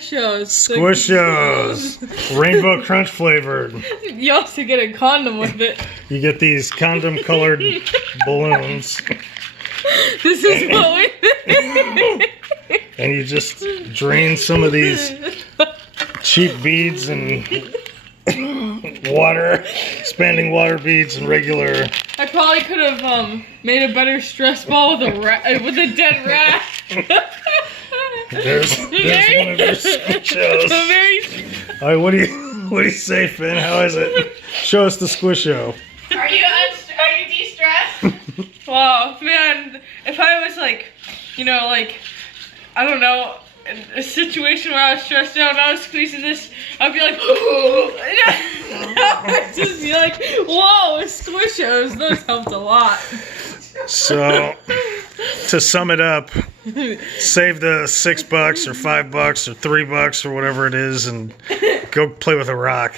Squoosh-os. Squoosh-os. Rainbow Crunch flavored. You also get a condom with it. You get these condom colored balloons. This is what we And you just drain some of these cheap beads and water, expanding water beads and regular. I probably could have made a better stress ball with a dead rat. There's one of your Squoosh-os. All right, what do you say, Finn? How is it? Show us the Squoosh-o. Are you de-stressed? Wow, man, if I was like, you know, like, I don't know, in a situation where I was stressed out and I was squeezing this, I'd be like, I'd just be like, whoa, Squoosh-os, those helped a lot. So, to sum it up, save the $6 or $5 or $3 or whatever it is and go play with a rock.